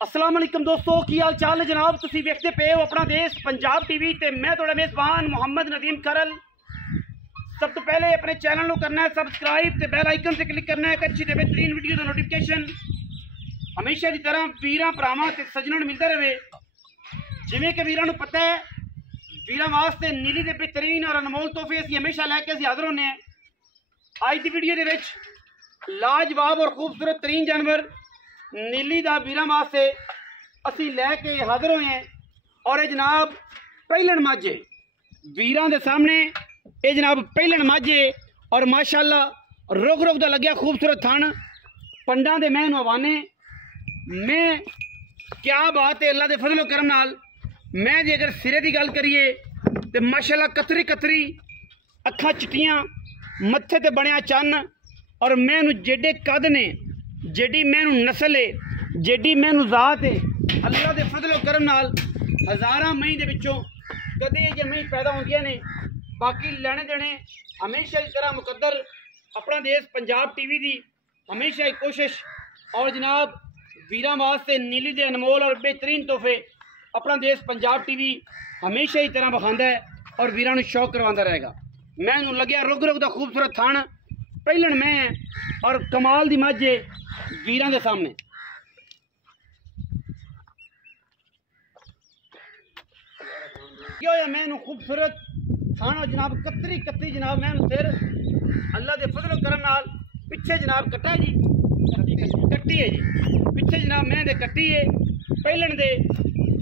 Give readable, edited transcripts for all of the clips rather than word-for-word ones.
अस्सलाम वालेकुम दोस्तों, की हाल चाल है जनाब। तुसी देखते पे हो अपना देश पंजाब टीवी ते मैं थोड़ा मेज़बान मोहम्मद नदीम करल। सब तो पहले अपने चैनल को करना है सबसक्राइब ते बेल आइकन से क्लिक करना है। अच्छी ते बेहतरीन वीडियो का नोटिफिकेशन हमेशा की तरह वीरां भरावां ते सज्जनों मिलता रहे। जिवें कि वीरां नूं पता है वीरां वास्ते नीली के बेहतरीन और अनमोल तोहफे असीं हमेशा लैके हाजिर होने हैं। अज की वीडियो दे विच लाजवाब और खूबसूरत तरीन जानवर नीली का वीरां वास्ते असी लैके हाजिर हुए हैं। और ये जनाब पहलन माझे वीरां दे सामने ये जनाब पहलन माझे और माशाअल्लाह रुग रुग दा लग्या खूबसूरत थन पंडा दे मैं हवाने में क्या बात है। अल्लाह के फजलो करम नाल मैं जी अगर सिरे की गल करिए तो माशाअल्लाह कतरी कतरी अखा चिट्टियां मत्थे ते बनिया चन्न और मैनू जेडे कद ने जेडी मैनू नस्ल है जेडी मैनू जात है अल्लाह के फजलो करम नाल हज़ारां मई दे विचों कदे जे मई पैदा होंदियां ने। बाकी लेने देने हमेशा इस तरह मुकद्दर अपना देश पंजाब टीवी की हमेशा ही कोशिश और जनाब वीरां वास्ते नीली दे अनमोल और बेहतरीन तोहफे अपना देश पंजाब टीवी हमेशा ही तरह विखांदा है और वीरां नूं शौक करवांदा रहेगा। मैनू लग्या रुग रुग दा खूबसूरत थान पहलन मैं और कमाल दी माझे वीरां दे सामने। मैनू खूबसूरत थाना जनाब कतरी कतरी जनाब मैनू फिर अल्लाह के फजलो करम नाल पिछे जनाब कट्टा जी कट्टी है जी पिछे जनाब मैं दे कट्टी है पहलन दे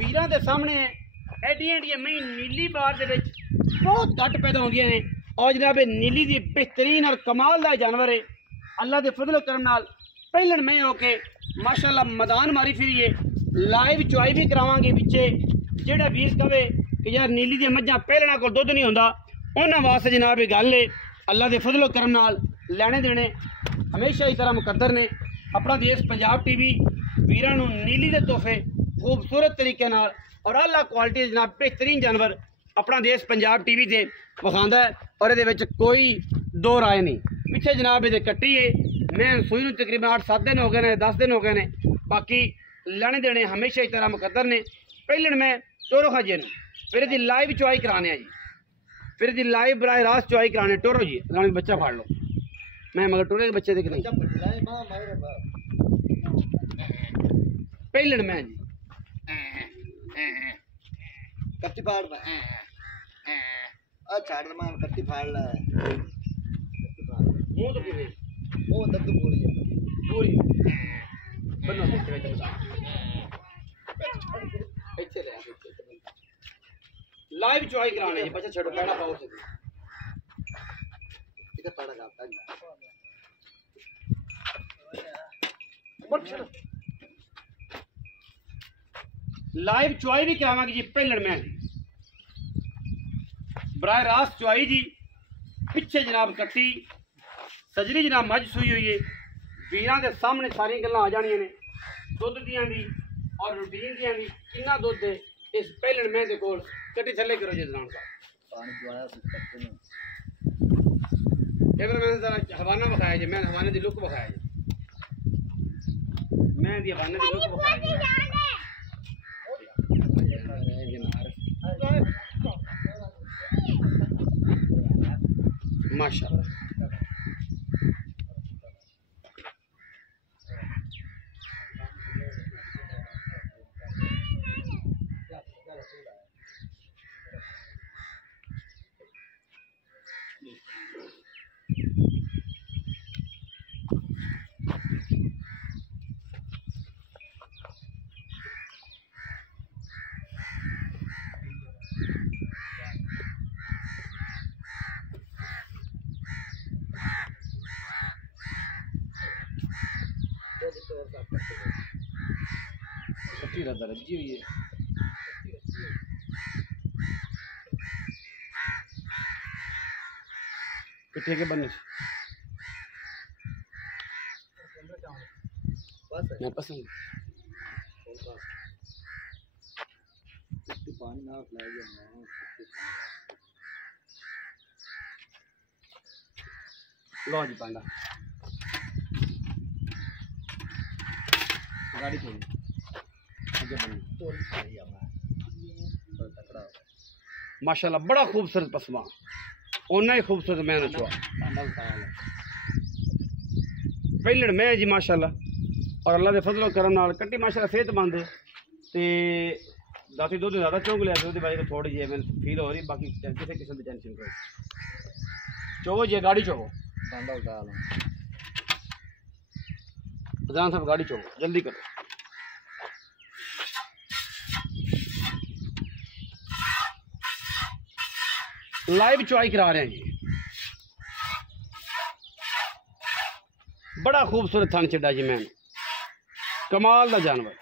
वीरां दे सामने एडियां एडियां मई नीली बार दे विच बहुत घट पैदा होंदियां ने और जनाब नीली दी बेहतरीन और कमाल दा जानवर है। अल्लाह के फजलो करम नाल पहलन मैं होके माशाअल्लाह मैदान मारी फिरिए लाइव चुआई भी करावांगे। पिछे जेड़ा वीर कवे कि यार नीली दी मझां पहलना कोल दुध नहीं होंदा उन्हां वास्ते जनाब ये गल है। अल्लाह के फजलो करम नाल लैने देने हमेशा इस तरह मुकद्दर ने अपना देश पंजाब टीवी वीरां नूं नीली दे तोहफे खूबसूरत तरीके नाल और अल्लाह क्वालिटी जनाब बेहतरीन जानवर अपना देश पंजाब टीवी से विखांदा है और ये कोई दो राय नहीं। पिछे जनाब ये कट्टी है मैं सूई नूं तकरीबन 8-7 दिन हो गए ने 10 दिन हो गए ने। बाकी लेने देने हमेशा इस तरह मुकद्दर ने। पहलन मैं टोरो खाजे नूं फिर दी लाइव चुआई कराने जी फिर दी लाइव बराह रास्त चुआई कराने टोरो जी लाने बच्चा फाड़ लो मैं मगर टोरे के बच्चे देख नहीं पहलन मैं जी कट्टी फाड़ छाड़ मैं कट्टी फाड़ ला मुंह तो किवे वो तक तो पूरी है पूरी बनो अच्छे रहे लाइव चुआई कराने जी बच्चा छड़ो पैड़ा पाओ से इधर पड़ा जाता है लाइव चुआई भी करावांगे जी पहलन में बराह रास्त चुआई जी पिछे जनाब कट्टी सजरी जनाब मझ सूई हुई है वीरां के सामने सारी गल्लां आ जानियां ने दुध दियां भी और रूटीन दियां भी कितना दुध है इस पहलन में दे कोल कट्टी थले करो जी जनाब साहब पानी जुआया सकते हैं इधर मैंने जरा हवाना बखाया जी मैं हवाने दी लुक बखाया जी मैं दी हवाने दी लुक बखाया जी माशाअल्लाह कट्टी रद्दा रजी हुई है पिठे के बनने मैं पसंद पानी ना पिलाइए लो जी पांडा गाड़ी खोल तोल सही है पर तकड़ा माशाल्लाह बड़ा खूबसूरत पसमा ओना ही खूबसूरत मैं चुआ कांडल काल पहलड़ मैं जी माशाल्लाह और अल्लाह के फजलो करम नाल कट्टी माशाल्लाह सेहतमंद है ते दाती दूध ज़्यादा चौंक लिया तो वजह से थोड़ी जी मैंने फील हो रही बाकी किसी किस्म की टेंशन कोई चोवो जी गाड़ी चोवो कांडल काल अजान साहब गाड़ी चोवो जल्दी करो लाइव चुआई करा रहे हैं जी बड़ा खूबसूरत थन चढ़ा जी मैंने कमाल का जानवर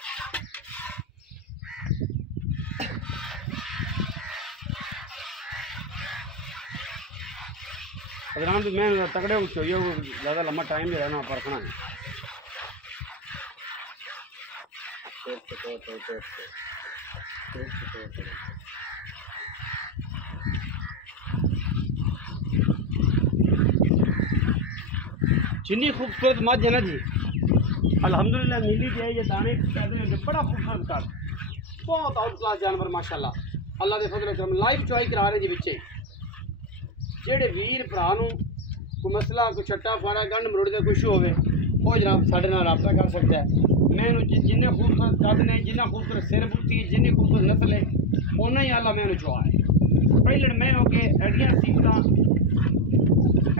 अगर मैं तगड़े चाहिए ज़्यादा लंबा टाइम भी रहना परखना है जितनी खूबसूरत मझ है ना जी अल्हम्दुलिल्लाह नीली जो है ये दाने पैदा होंगे बड़ा खूबसूरत कर बहुत आउट क्लास जानवर माशाल्लाह अल्लाह के फजल करम लाइव चुआई करा रहे जी बच्चे जेड़े वीर भरा कोई मसला कोई छट्टा फारा गंढ मरोड़ी का कुछ हो जनाब साढ़े नाल रब्ता कर सकता है मैं जिन्ने खूबसूरत कद ने जिन्ना खूबसूरत सिर बुत्ती जिन्नी खूबसूरत नस्ल है उन्ना ही अल्लाह मैंने चुआ है पहले मैं हो के एडियां सीखता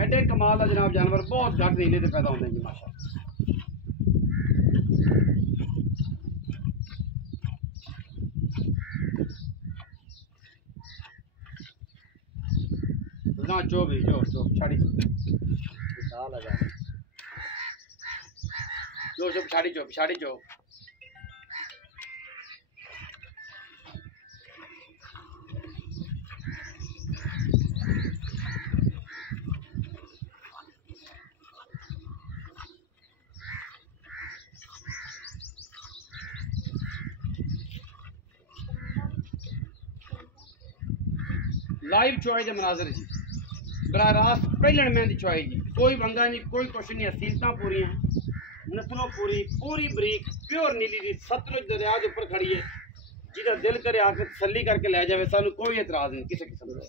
एडे कमाल का जनाब जानवर बहुत घट नीले से पैदा होते हैं जी माशा ना जो भी जो छाड़ी जो छाड़ी जो लाइव चुआई के मनाजर जी बरा रास्त पहले में की चुआई जी कोई वंगा नहीं कोई कुछ नहीं असीलता पूरी नस्लों पूरी पूरी बरीक प्योर नीली दी सतलुज दरिया के ऊपर खड़ी है जिदा दिल करे आके तसल्ली करके ले जाए सानू कोई एतराज नहीं किसी किस्म का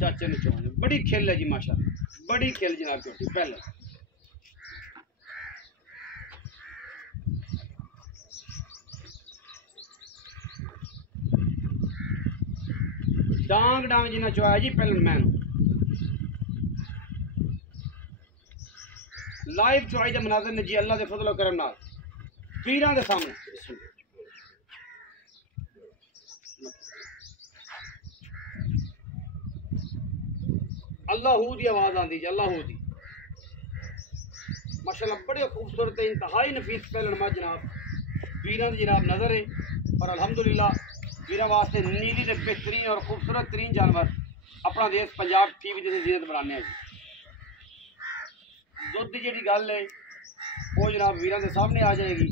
चाचे ने चुआ बड़ी खेल है जी माशाल्लाह बड़ी खेल जनाब चोटी पहले डांग डांग जिन्हें चुआया जी पहले मैन लाइव चुआई के मनाजर ने जी अल्लाह के फजलो करम नाल वीरां के सामने अल्लाह दी आवाज आती जी अल्लाह दी माशाल्लाह बड़े खूबसूरत इंतहाई नफीस पहले मज जनाब वीरां की जनाब नजर है और अल्हम्दुलिल्लाह वीरां वास्ते नीली के बेहतरीन और खूबसूरत तरीन जानवर अपना देश पंजाब टीवी की जीरत बनाने जी दुध की जी गल है वो जनाब वीरां के सामने आ जाएगी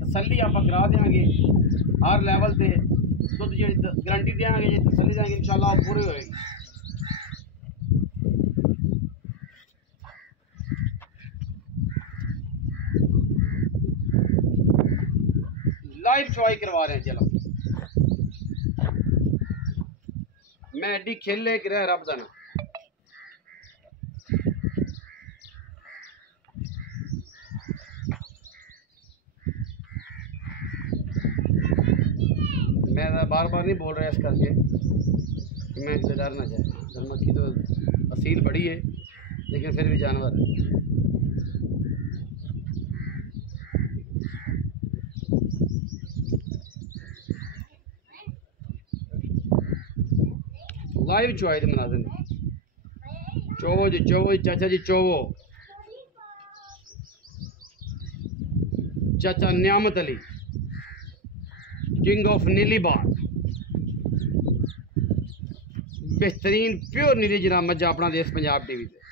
तसल्ली आप करा देंगे हर लैवल से दुध जी गारंटी देंगे जी तसल्ली देंगे इंशाल्लाह पूरी होएगी लाइव चुआई करवा रहे हैं चलो मैं एडी खेले कि रब का ना मैं बार बार नहीं बोल रहा इस करके कि मैं इससे डर ना जाए मक्खी तो असील बड़ी है लेकिन फिर भी जानवर है लाइव चुआई के मनाजर ने चोवो जी चाचा जी चोवो चाचा नियामत अली किंग ऑफ नीली बार बेहतरीन प्योर नीली जनाब मज्जा अपना देश पंजाब टीवी पे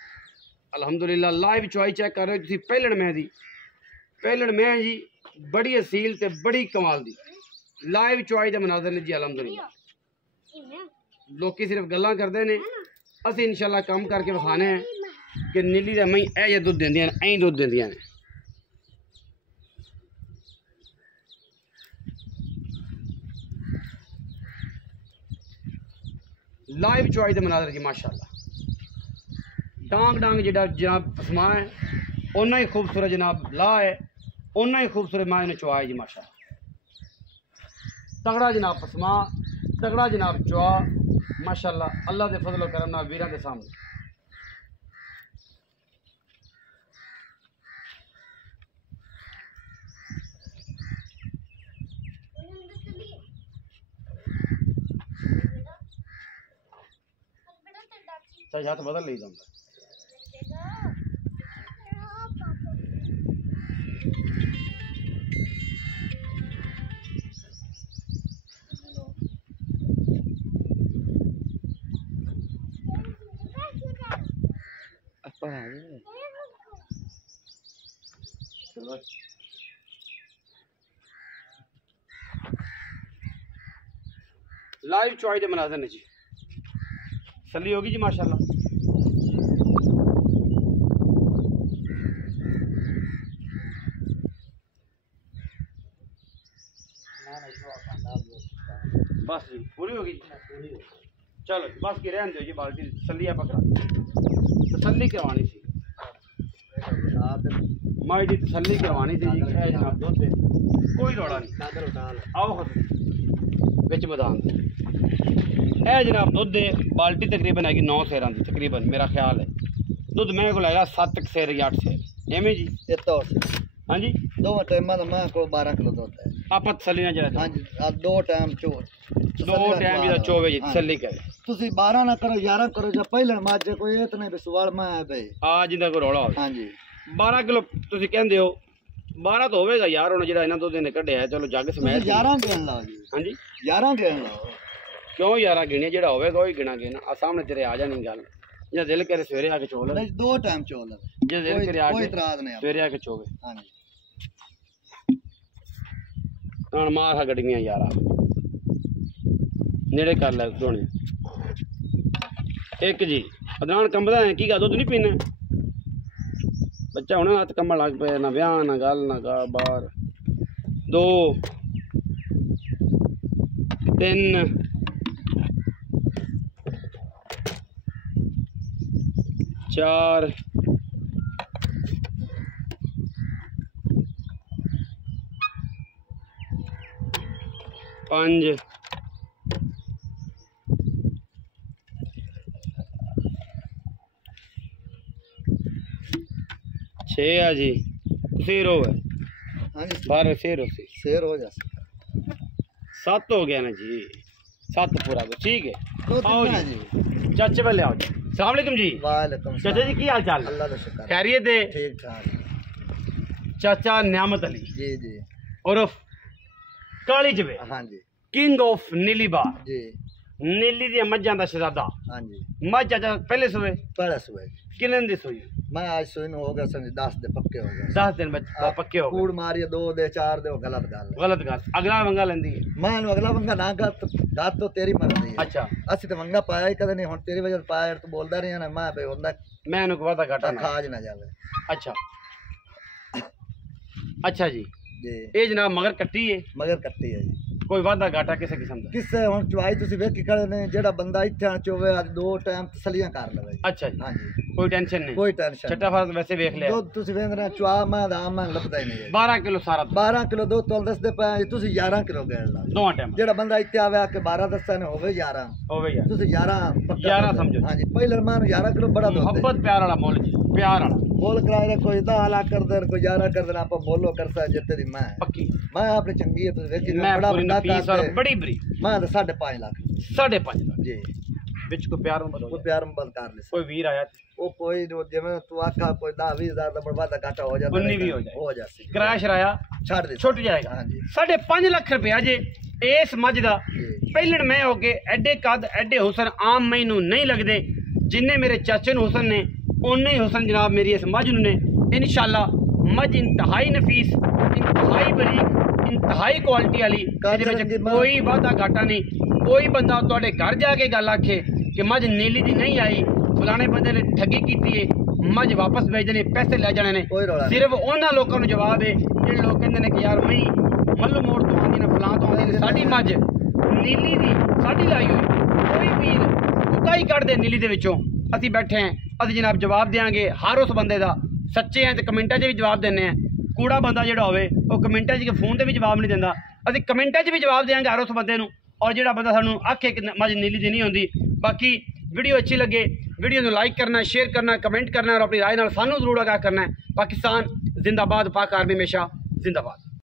अल्हम्दुलिल्लाह लाइव चुआई चेक कर रहे हो तुम पहलण मैं जी बड़ी असील ते बड़ी कमाल दी लाइव चुआई के मनाजर ने जी अल्हम्दुलिल्लाह लोग सिर्फ गल्लां करते हैं असी इंशाल्लाह काम करके विखाने हैं कि नीली दा मई ए जे दुध देंदियां ने ऐं दुध देंदियां ने। लाइव चॉइस दे मनाजर जी माशाअल्लाह। डांग डांग जेड़ा जनाब पसमा है उन्ना ही खूबसूरत जनाब ला है, उन्ना ही खूबसूरत माँ ने चुआ है जी माशाअल्लाह। तगड़ा जनाब पसमा, तगड़ा जनाब चुआ माशाअल्लाह। अल्लाह के फजल करम नाल वीरां दे सामने सही हाथ बदल ली जाता। लाइव चॉइस दे मनाजर ने जी, सली होगी जी माशाअल्लाह। बस जी पूरी होगी, चलो बस की रहन दो जी, बाल्टी तसल्ली आप करा तसल्ली करवानी थी, माई की तसल्ली करवानी थी जी। जनाब दुध दे कोई रौला नहीं, आओ बिच बदाम ए जनाब दुध दे बाल्टी तकरीबन हैगी 9 सेरां दी तकरीबन, मेरा ख्याल है दुध मेरे को आएगा 7 सेर या 8 सेर एवं जी। हाँ जी दो टाइम मैं को 12 किलो दुध है आप तसल्ली ना जरा। हाँ जी दो टाइम चो दो टाइम जी चोवे जी तसल्ली करे। तुसी 12 ना करो 11 करो, जब पहले माजे कोई इतने भी सवाल मैं है भाई आ जिंदा को रौला हो। हाँ जी 12 किलो तुसी कहंदे हो, 12 तो होवेगा यार हुण जेड़ा इन्हां दुध ने कढिया है। चलो जग समेत 11 गिन लाओ जी। हाँ जी 11 गिन लाओ, क्यों 11 गिने, जेड़ा होवेगा वही गिना गिना। आ सामने तेरे आ जानी गल, जे दिल करे सवेरे आके चो ले, नहीं दो टाइम चो ले, जे दिल करे कोई आके इतराज नहीं सवेरे आके चोवे। हाँ जी हण मार हा गड्डियां यार नेड़े कर ले सोने एक जी। अदनान कंबदा है की गा दुध नहीं पीना बच्चा हुणे हत्थ कंबन लग पे, ना ब्याह ना गल ना गा बार। 2 3 4 5 6 आ जी। शेर हो गए, हाँ जी 12 शेर हो सी, शेर हो जा 7 हो गया ना जी, 7 पूरा तो ठीक है। दो आओ दिन जी चाचे वाले आओ जी। अस्सलाम वालेकुम जी। वालेकुम चाचा जी की हाल चाल, अल्लाह का शुक्र खैरियत है? ठीक ठाक चाचा नियामत अली जी जी उर्फ काली जवे, हाँ जी किंग ऑफ नीली बार, जी नीली दी मज्जां दा शहजादा। हाँ जी मज चाचा पहले सुबह पहले सुबह कितने दिन दी सोई? मैं आज सुन हो गया समझ 10 दे पक्के हो गए। 10 दिन पक्के हो गए। कूड़ मारिए 2 दे 4 दे गलत गल गलत गल अगला वंगा लेंदी है। मैं अगला वंगा ना गत तो तेरी मर्जी है। अच्छा असि तो वंगा पाया ही कदे नहीं, हुन तेरी वजह पाया तू बोलदा नहीं है ना, मैं बे हुंदा मैं इनको वादा घाटा ना खाज ना जावे। अच्छा अच्छा जी जी ये जनाब मगर कट्टी है, मगर कट्टी है जी, कोई वादा घाटा किसी किस्म दा? किसे हुन चुआई तुसी वेखी खड़े ने, जेड़ा बंदा इत्थे आ चोवे आज 2 टाइम तसलियां कर लवे। अच्छा जी हां जी कोई टेंशन नहीं, कोई टेंशन छठा फर्ज वैसे देख लिया। दुध तुसी वेंदना चुआ मैं दाम मैं लपदा ही नहीं है। 12 किलो सारा 12 किलो दुध तोल दसदे पे तुसी 11 किलो गए ला। दो टाइम जेड़ा बंदा इत्थे आवे आके 12 दसदा ने होवे 11 होवे यार, तुसी 11 पक्का 11 समझो। हां जी पहले मान 11 किलो बड़ा दुध मोहब्बत प्यार वाला मोल जी, प्यार वाला मोल कराए कोई 10 लाख कर दे कोई 11 कर दे, आप मोलो करसा जिते दी मैं पक्की मैं आपने चंगी है तुसी वेखी मैं बड़ा पूरी बंदा नफीस और बड़ी बरी मैं तो 5.5 लाख 5.5 लाख जी विच को प्यार में वो प्यार में बंद कर ले कोई वीर आया वो कोई जो जिवें तू आखा कोई 10-20 हजार दा बड़ा घाटा हो जाता 19 भी हो जाए, हो जासी किराया शराया छाड़ दे छुट जाएगा। हां जी 5.5 लाख रुपया जे इस मज दा जी पहलण मैं हो के एडे कद एडे हुसन आम मैनू नहीं लगदे जिन्ने मेरे चाचे नु हुसन ने उन्ने ही हुसन जनाब मेरी इस मज ने। इंशाल्लाह मज इंतहाई नफीस, इंतहाई बरीक, इंतहाई क्वालिटी वाली, इहदे विच कोई वादा घाटा नहीं। कोई बंदा तुहाडे घर जाके गल आखे कि मज नीली दी नहीं आई, फलाने बंदे ने ठगी की है, मझ वापस भेज देनी, पैसे लै जाने ने। कोई रौला नहीं। सिर्फ उन्होंने लोगों को जवाब है जो लोग कहते हैं कि यार मई मल्लू मोड़ तो आती ना फलां तो आती, साडी मझ नीली दी साडी लाई हुई, कोई वीर कुत्ता ही कट दे नीली दे विचों, असीं बैठे हैं, असीं जनाब जवाब देंगे हर उस बंदे का। सच्चे हैं तो कमेंटा च भी जवाब देने हैं, कूड़ा बंदा जो होवे वो कमेंटा च फोन से भी जवाब नहीं देता, असीं कमेंटा च भी जवाब देंगे हर उस बंदे नूं। और जो बंदा सानू आखे कि मझ नीली दी नहीं होंदी। बाकी वीडियो अच्छी लगे वीडियो को लाइक करना, शेयर करना, कमेंट करना और अपनी राय नाल सानू जरूर आगाह करना है। पाकिस्तान जिंदाबाद, पाक आर्मी हमेशा जिंदाबाद।